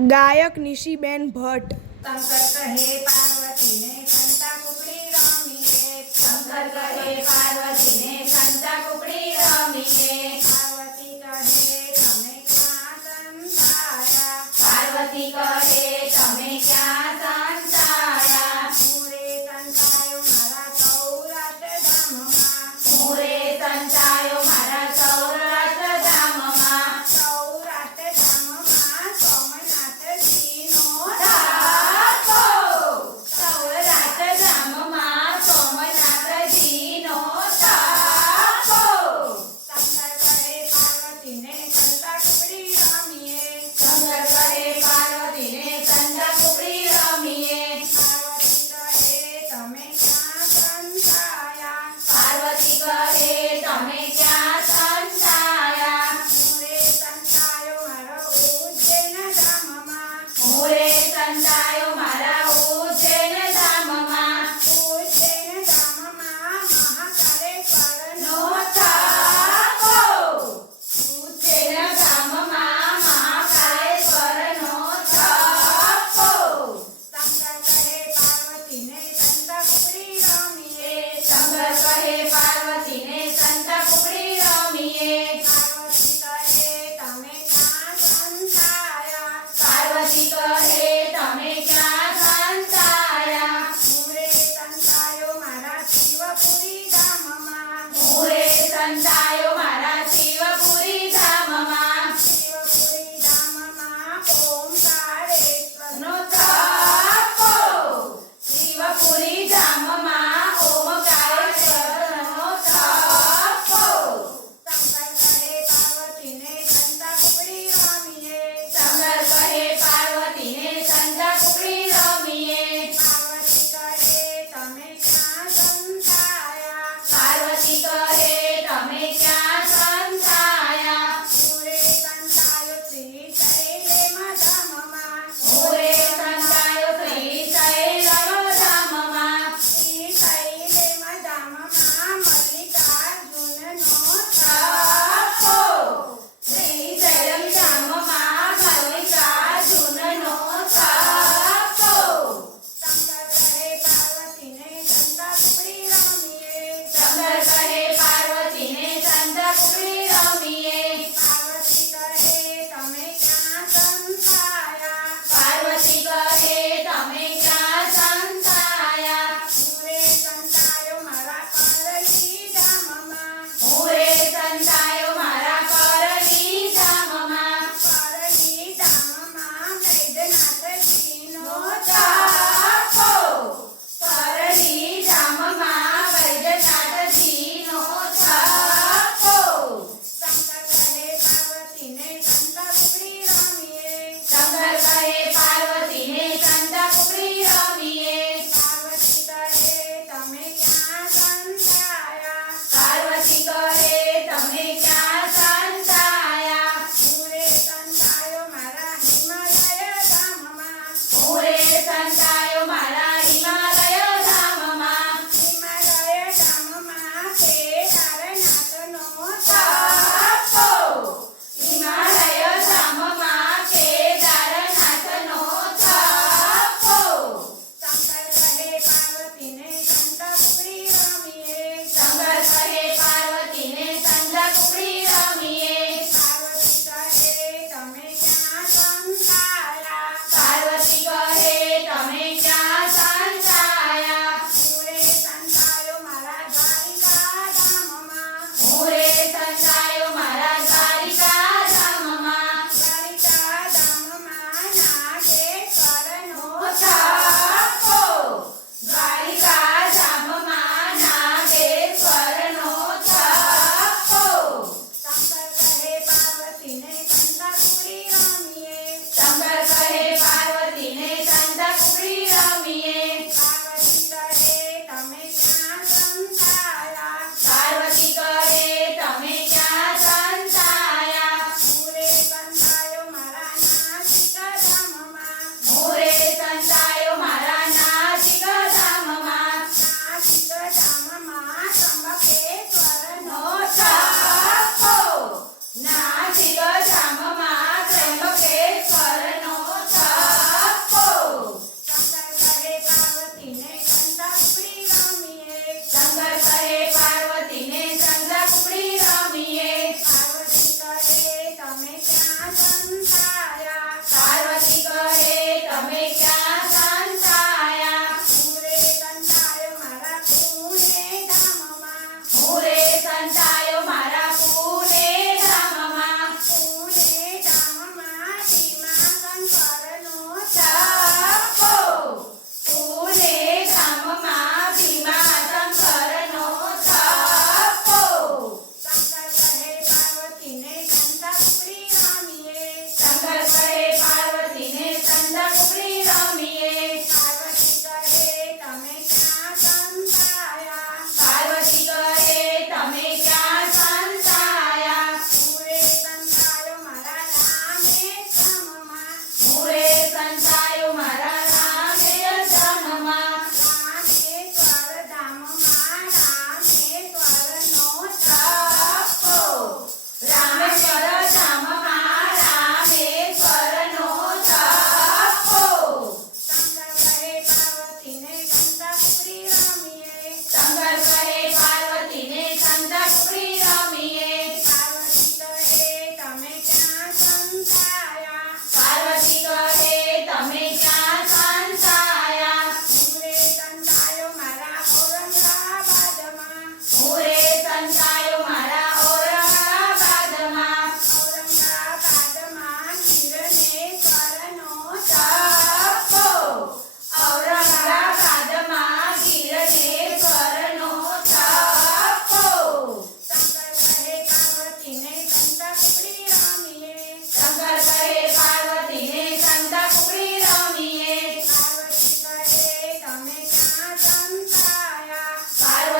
गायक निशीबेन भट्ट। पार्वती का हे तमें क्या Yeah. 시간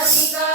Gracias.